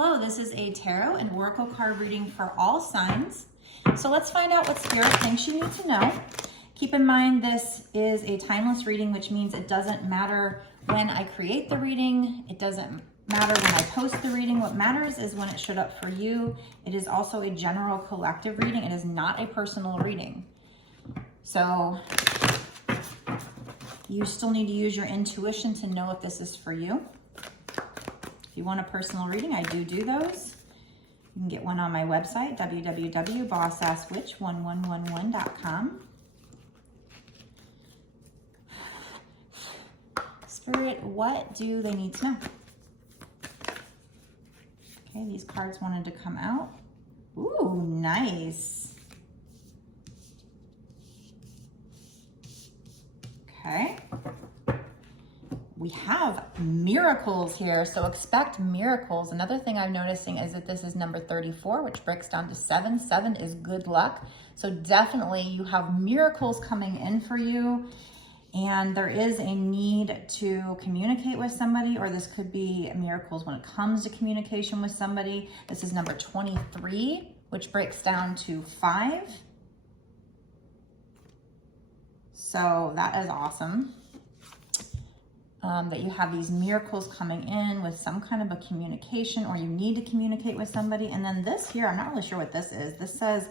Hello, this is a tarot and oracle card reading for all signs. So let's find out what Spirit thinks you need to know. Keep in mind this is a timeless reading, which means it doesn't matter when I create the reading. It doesn't matter when I post the reading. What matters is when it showed up for you. It is also a general collective reading. It is not a personal reading. So you still need to use your intuition to know if this is for you. If you want a personal reading, I do those. You can get one on my website, www.bossassswitch1111.com. Spirit, what do they need to know? Okay, these cards wanted to come out. Ooh, nice. Okay. We have miracles here, so expect miracles. Another thing I'm noticing is that this is number 34, which breaks down to 7. 7 is good luck. So definitely you have miracles coming in for you, and there is a need to communicate with somebody, or this could be miracles when it comes to communication with somebody. This is number 23, which breaks down to 5. So that is awesome. That you have these miracles coming in with some kind of a communication, or you need to communicate with somebody. And then this here, I'm not really sure what this is. This says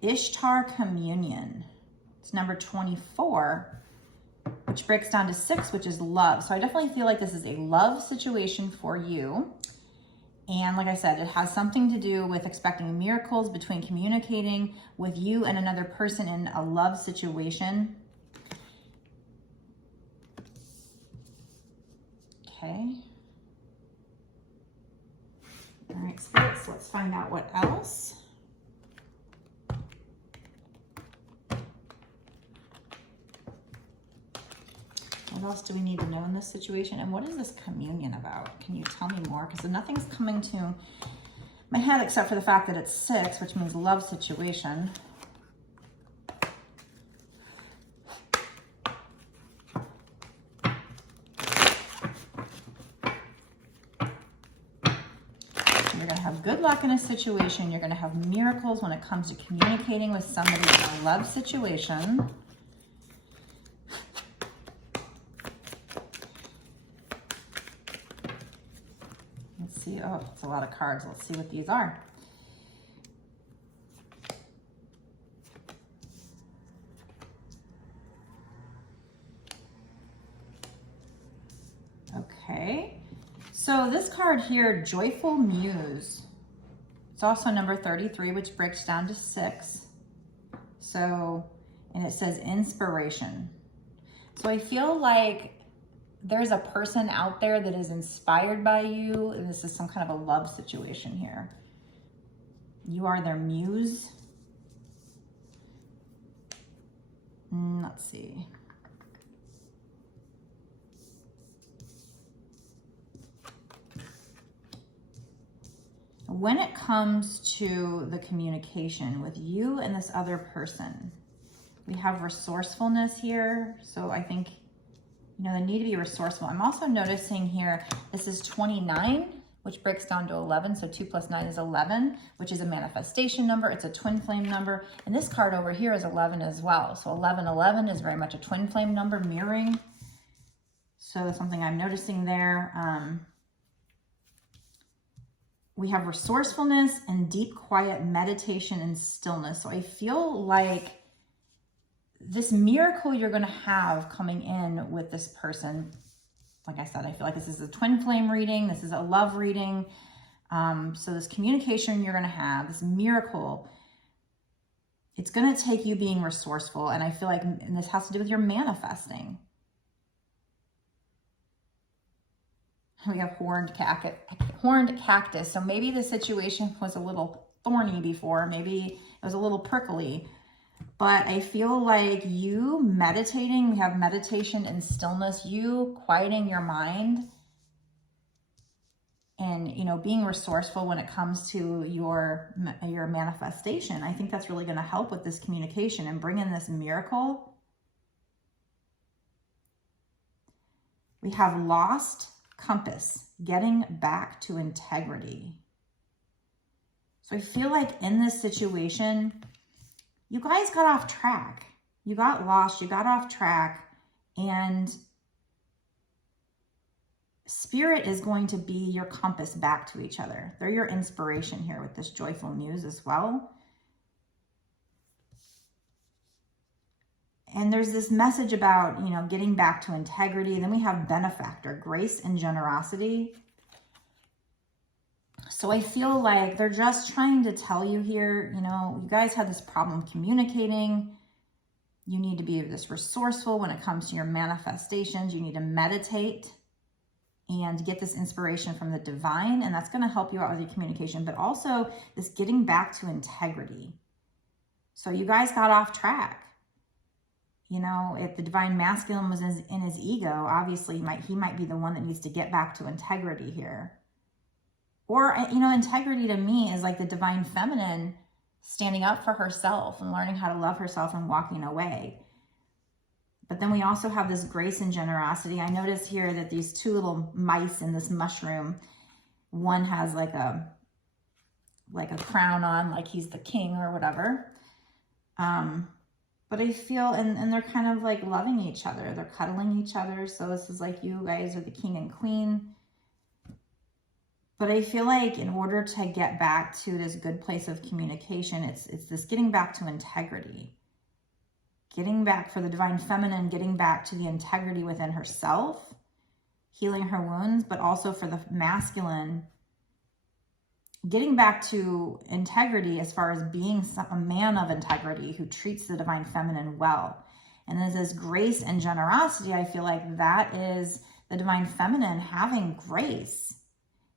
Ishtar Communion. It's number 24, which breaks down to 6, which is love. So I definitely feel like this is a love situation for you. And like I said, it has something to do with expecting miracles between communicating with you and another person in a love situation. Okay. All right, spirits, let's find out what else. What else do we need to know in this situation? And what is this communion about? Can you tell me more? Because nothing's coming to my head except for the fact that it's 6, which means love situation. You're going to have good luck in a situation. You're going to have miracles when it comes to communicating with somebody in a love situation. Let's see. Oh, it's a lot of cards. Let's see what these are. Okay. So this card here, Joyful Muse. It's also number 33, which breaks down to 6. So, and it says inspiration. So I feel like there's a person out there that is inspired by you. This is some kind of a love situation here. You are their muse. Let's see. When it comes to the communication with you and this other person, we have resourcefulness here. So I think, you know, the need to be resourceful. I'm also noticing here, this is 29, which breaks down to 11. So 2 plus 9 is 11, which is a manifestation number. It's a twin flame number. And this card over here is 11 as well. So 1111 is very much a twin flame number, mirroring. So that's something I'm noticing there. We have resourcefulness and deep, quiet meditation and stillness. So I feel like this miracle you're going to have coming in with this person, like I said, I feel like this is a twin flame reading. This is a love reading. So this communication you're going to have, this miracle, it's going to take you being resourceful. And I feel like, and this has to do with your manifesting. We have horned cactus. So maybe the situation was a little thorny before. Maybe it was a little prickly. But I feel like you meditating, we have meditation and stillness, you quieting your mind and, you know, being resourceful when it comes to your manifestation. I think that's really going to help with this communication and bring in this miracle. We have lost compass, getting back to integrity. So I feel like in this situation, you guys got off track. You got lost, you got off track, and Spirit is going to be your compass back to each other. They're your inspiration here with this joyful news as well. And there's this message about, you know, getting back to integrity. Then we have benefactor, grace and generosity. So I feel like they're just trying to tell you here, you know, you guys had this problem communicating. You need to be this resourceful when it comes to your manifestations. You need to meditate and get this inspiration from the divine. And that's going to help you out with your communication, but also this getting back to integrity. So you guys got off track. You know, if the divine masculine was in his ego, obviously he might be the one that needs to get back to integrity here. Or, you know, integrity to me is like the divine feminine standing up for herself and learning how to love herself and walking away. But then we also have this grace and generosity. I notice here that these two little mice in this mushroom, one has like a crown on, like he's the king or whatever. But I feel, and they're kind of like loving each other. They're cuddling each other. So this is like you guys are the king and queen. But I feel like in order to get back to this good place of communication, it's this getting back to integrity. Getting back for the divine feminine, getting back to the integrity within herself, healing her wounds, but also for the masculine, getting back to integrity as far as being a man of integrity who treats the divine feminine well. And there's this grace and generosity. I feel like that is the divine feminine having grace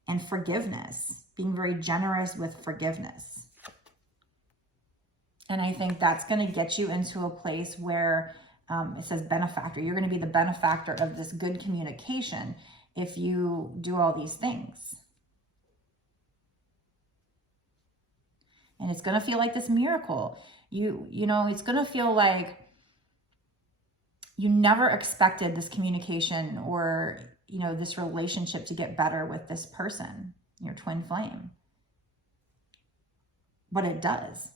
and forgiveness, being very generous with forgiveness. And I think that's going to get you into a place where it says benefactor. You're going to be the benefactor of this good communication if you do all these things. And it's going to feel like this miracle. You know, it's going to feel like you never expected this communication or, you know, this relationship to get better with this person, your twin flame. But it does.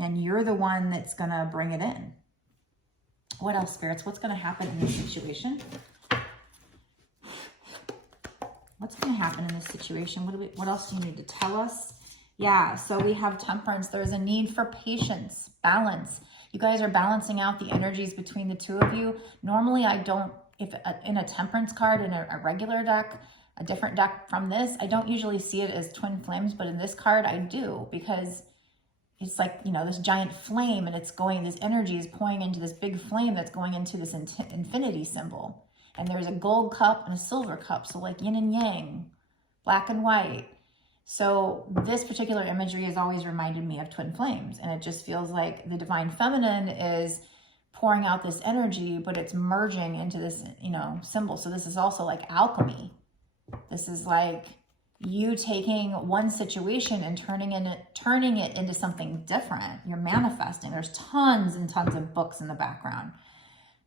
And you're the one that's going to bring it in. What else, spirits? What's going to happen in this situation? What's going to happen in this situation? What else do you need to tell us? Yeah, so we have temperance. There's a need for patience, balance. You guys are balancing out the energies between the two of you. Normally, I don't, if in a temperance card, in a regular deck, a different deck from this, I don't usually see it as twin flames, but in this card, I do, because it's like, you know, this giant flame, and it's going, this energy is pouring into this big flame that's going into this infinity symbol. And there's a gold cup and a silver cup, so like yin and yang, black and white. So this particular imagery has always reminded me of twin flames, and it just feels like the divine feminine is pouring out this energy, but it's merging into this, you know, symbol. So this is also like alchemy. This is like you taking one situation and turning it into something different. You're manifesting. There's tons and tons of books in the background.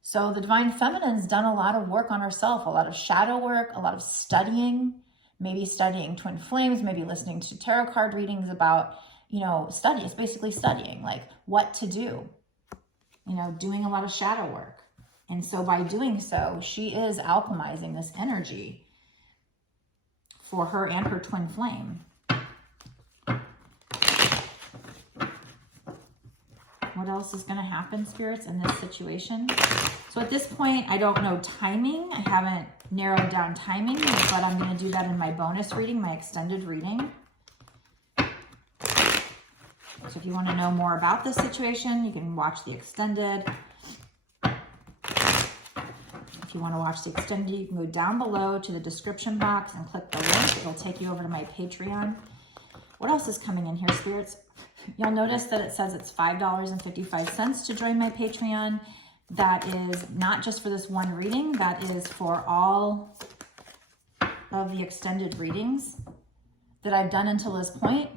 So the divine feminine's done a lot of work on herself, a lot of shadow work, a lot of studying. Maybe studying twin flames, maybe listening to tarot card readings about, you know, study. It's basically studying, like what to do, you know, doing a lot of shadow work. And so by doing so, she is alchemizing this energy for her and her twin flame. What else is going to happen, spirits, in this situation? So at this point, I don't know timing. I haven't narrowed down timing, but I'm going to do that in my bonus reading, my extended reading. So if you want to know more about this situation, you can watch the extended. If you want to watch the extended, you can go down below to the description box and click the link. It'll take you over to my Patreon. What else is coming in here, spirits? You'll notice that it says it's $5.55 to join my Patreon. That is not just for this one reading. That is for all of the extended readings that I've done until this point,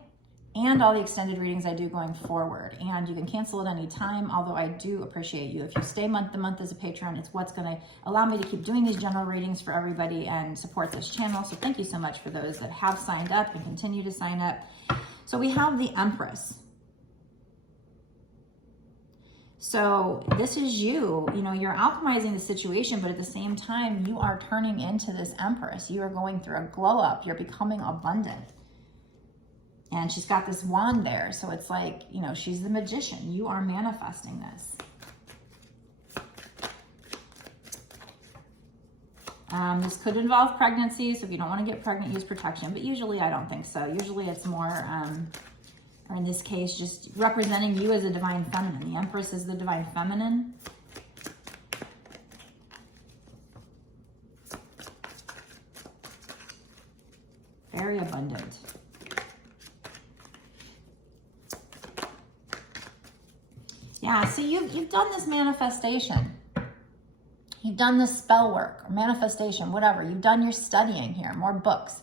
and all the extended readings I do going forward. And you can cancel at any time, although I do appreciate you. If you stay month to month as a Patreon, it's what's going to allow me to keep doing these general readings for everybody and support this channel. So thank you so much for those that have signed up and continue to sign up. So we have the Empress. So this is you, you know, you're alchemizing the situation, but at the same time, you are turning into this Empress. You are going through a glow up. You're becoming abundant. And she's got this wand there. So it's like, you know, she's the magician. You are manifesting this. This could involve pregnancy. So if you don't want to get pregnant, use protection. But usually I don't think so. Usually it's more... or in this case, just representing you as a divine feminine. The Empress is the divine feminine. Very abundant. Yeah, so you've done this manifestation. You've done this spell work or manifestation, whatever. You've done your studying here, more books.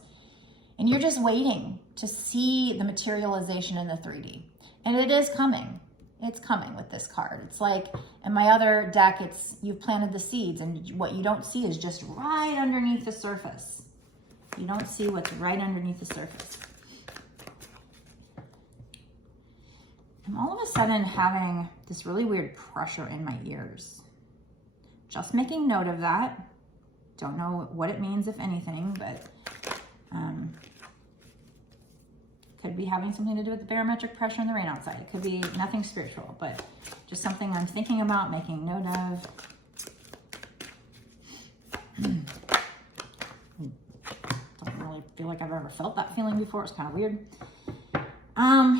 And you're just waiting to see the materialization in the 3D. And it is coming. It's coming with this card. It's like, in my other deck, it's you've planted the seeds, and what you don't see is just right underneath the surface. You don't see what's right underneath the surface. I'm all of a sudden having this really weird pressure in my ears. Just making note of that. Don't know what it means, if anything, but could be having something to do with the barometric pressure and the rain outside. It could be nothing spiritual, but just something I'm thinking about, making note of. Don't really feel like I've ever felt that feeling before. It's kind of weird.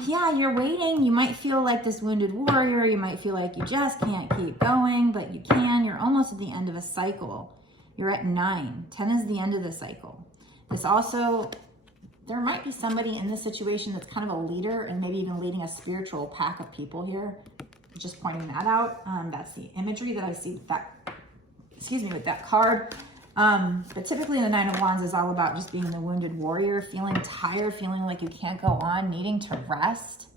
Yeah, you're waiting. You might feel like this wounded warrior. You might feel like you just can't keep going, but you can. You're almost at the end of a cycle. You're at 9. 10 is the end of the cycle. This also, there might be somebody in this situation that's kind of a leader and maybe even leading a spiritual pack of people here. Just pointing that out. That's the imagery that I see with that, with that card. But typically the 9 of Wands is all about just being the wounded warrior, feeling tired, feeling like you can't go on, needing to rest,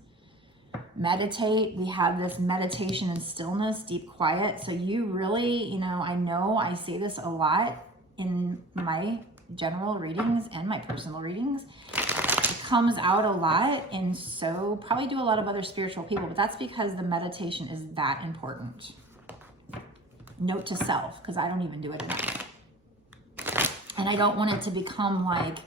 meditate. We have this meditation and stillness, deep quiet. So you really, you know I say this a lot in my general readings and my personal readings. It comes out a lot, and so probably do a lot of other spiritual people, but that's because the meditation is that important. Note to self, because I don't even do it enough. And I don't want it to become like,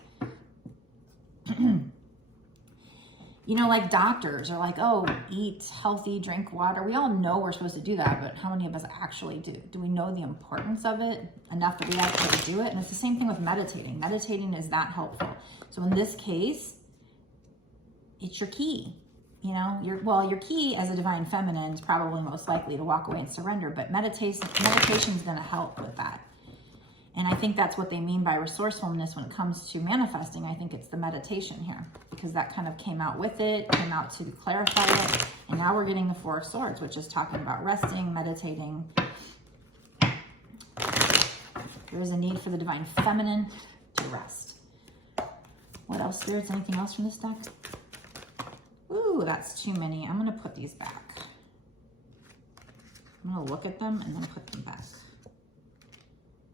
like doctors are like, oh, eat healthy, drink water. We all know we're supposed to do that, but how many of us actually do? Do we know the importance of it enough that we actually do it? And it's the same thing with meditating. Meditating is that helpful. So in this case, it's your key. Your key as a divine feminine is probably most likely to walk away and surrender, but meditation is going to help with that. And I think that's what they mean by resourcefulness when it comes to manifesting. I think it's the meditation here, because that kind of came out with it, came out to clarify it. And now we're getting the 4 of Swords, which is talking about resting, meditating. There is a need for the divine feminine to rest. What else, spirits? Anything else from this deck? Ooh, that's too many. I'm going to put these back. I'm going to look at them and then put them back.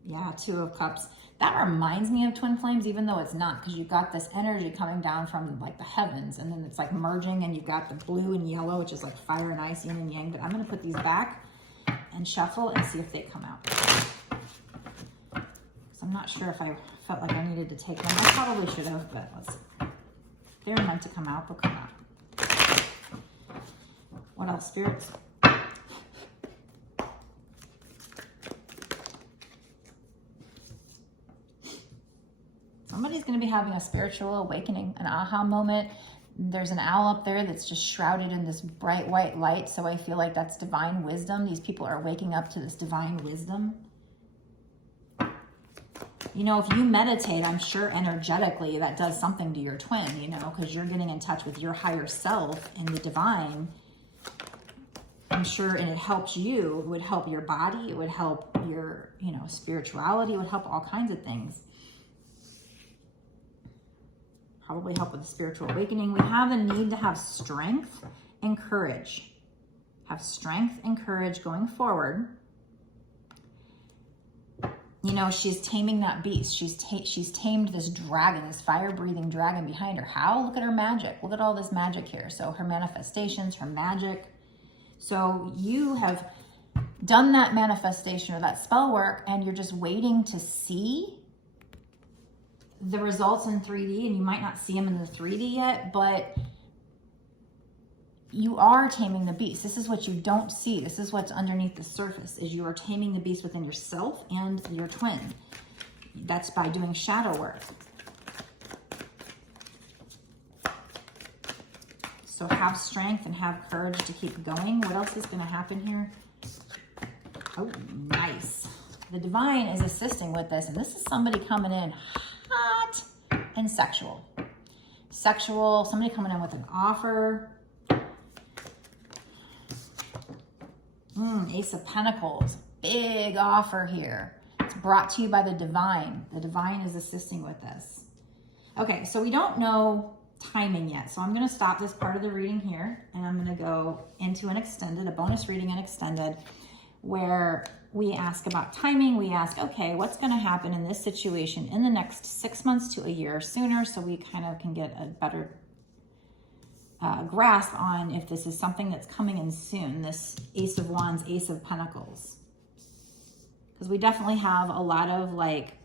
Yeah, 2 of Cups. That reminds me of twin flames, even though it's not, because you've got this energy coming down from like the heavens, and then it's like merging, and you've got the blue and yellow, which is like fire and ice, yin and yang. But I'm going to put these back and shuffle and see if they come out. So I'm not sure if I felt like I needed to take them. I probably should have, but let's. They're meant to come out. They'll come out. What else, spirits? Somebody's going to be having a spiritual awakening, an aha moment. There's an owl up there that's just shrouded in this bright white light. So I feel like that's divine wisdom. These people are waking up to this divine wisdom. If you meditate, I'm sure energetically that does something to your twin, because you're getting in touch with your higher self in the divine. I'm sure, and it helps you. It would help your body. It would help your, spirituality. It would help all kinds of things. Probably help with the spiritual awakening. We have a need to have strength and courage. Have strength and courage going forward. you know, she's taming that beast. She's tamed this dragon, this fire-breathing dragon behind her. How? Look at her magic. Look at all this magic here. So her manifestations, her magic. So you have done that manifestation or that spell work, and you're just waiting to see the results in 3D, and you might not see them in the 3D yet, but you are taming the beast. This is what you don't see. This is what's underneath the surface, is you are taming the beast within yourself and your twin. That's by doing shadow work. So have strength and have courage to keep going. What else is going to happen here? Oh, nice. The divine is assisting with this, and this is somebody coming in hot and sexual. Sexual, somebody coming in with an offer. Ace of Pentacles, big offer here. It's brought to you by the divine. The divine is assisting with this. Okay, so we don't know timing yet. So I'm going to stop this part of the reading here, and I'm going to go into an extended, a bonus reading and extended, where we ask about timing. We ask, okay, what's going to happen in this situation in the next 6 months to a year sooner, so we kind of can get a better grasp on if this is something that's coming in soon, this Ace of Wands, Ace of Pentacles. Because we definitely have a lot of like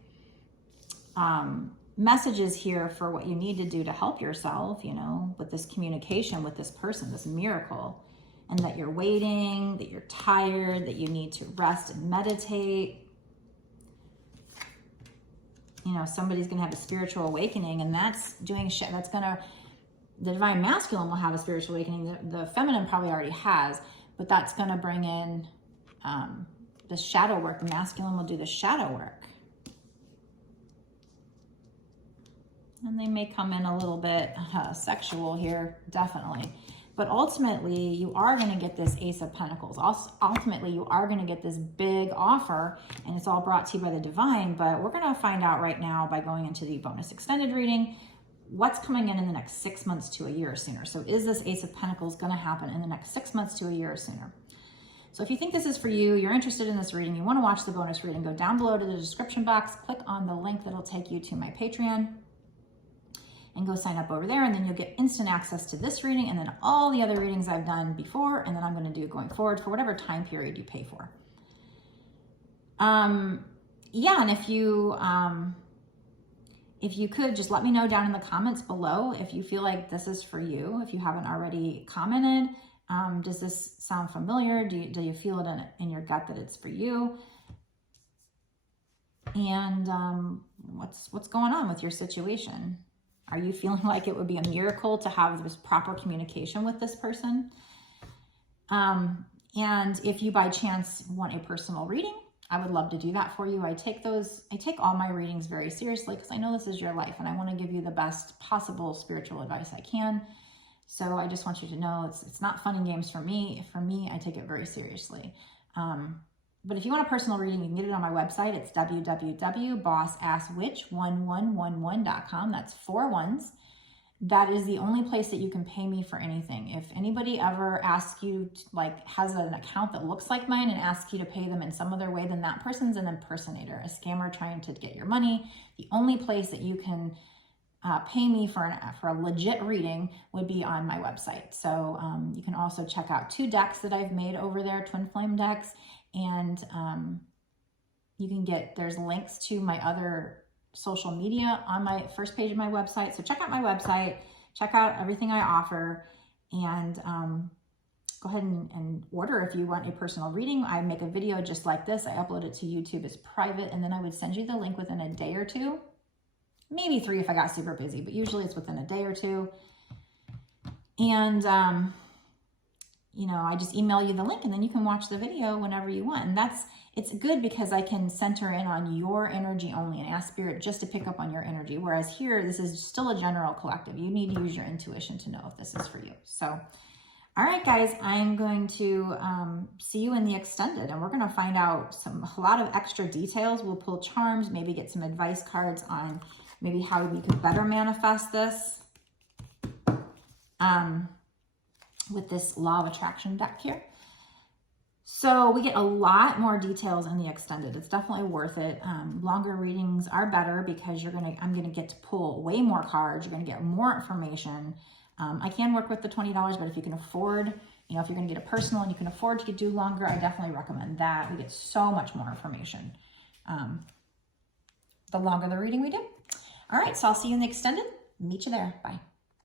messages here for what you need to do to help yourself, you know, with this communication with this person, this miracle, and that you're waiting, that you're tired, that you need to rest and meditate. You know, somebody's going to have a spiritual awakening, and that's doing shit. That's going to, the divine masculine will have a spiritual awakening. The feminine probably already has, but that's going to bring in the shadow work. The masculine will do the shadow work. And they may come in a little bit sexual here, definitely. But ultimately, you are going to get this Ace of Pentacles. Also, ultimately, you are going to get this big offer, and it's all brought to you by the divine. But we're going to find out right now by going into the bonus extended reading what's coming in the next 6 months to a year or sooner. So is this Ace of Pentacles going to happen in the next 6 months to a year or sooner? So if you think this is for you, you're interested in this reading, you want to watch the bonus reading, go down below to the description box, click on the link that'll take you to my Patreon, and go sign up over there, and then you'll get instant access to this reading and then all the other readings I've done before, and then I'm going to do going forward for whatever time period you pay for. Yeah, and if you could just let me know down in the comments below if you feel like this is for you. If you haven't already commented, does this sound familiar? Do you feel it in your gut that it's for you? And what's going on with your situation? Are you feeling like it would be a miracle to have this proper communication with this person? And if you by chance want a personal reading, I would love to do that for you. I take all my readings very seriously because I know this is your life, and I want to give you the best possible spiritual advice I can. So I just want you to know it's not fun and games for me. For me, I take it very seriously. But if you want a personal reading, you can get it on my website. It's www.bossasswitch1111.com. That's 4 ones. That is the only place that you can pay me for anything. If anybody ever asks you, has an account that looks like mine and asks you to pay them in some other way, then that person's an impersonator, a scammer trying to get your money. The only place that you can pay me for a legit reading would be on my website. So you can also check out 2 decks that I've made over there, Twinflame decks, and you can there's links to my other social media on my first page of my website. So check out my website, check out everything I offer, and go ahead and order if you want a personal reading. I make a video just like this. I upload it to YouTube as private, and then I would send you the link within a day or 2, maybe 3 if I got super busy, but usually it's within a day or 2. And you know, I just email you the link, and then you can watch the video whenever you want. And it's good because I can center in on your energy only and ask Spirit just to pick up on your energy. Whereas here, this is still a general collective. You need to use your intuition to know if this is for you. So, all right, guys, I'm going to see you in the extended, and we're going to find out a lot of extra details. We'll pull charms, maybe get some advice cards on maybe how we could better manifest this. With this Law of Attraction deck here. So we get a lot more details in the extended. It's definitely worth it. Longer readings are better because I'm gonna get to pull way more cards. You're gonna get more information. I can work with the $20, but if you can afford, you know, if you're gonna get a personal and you can afford to do longer, I definitely recommend that. We get so much more information. The longer the reading we do. All right, so I'll see you in the extended. Meet you there. Bye.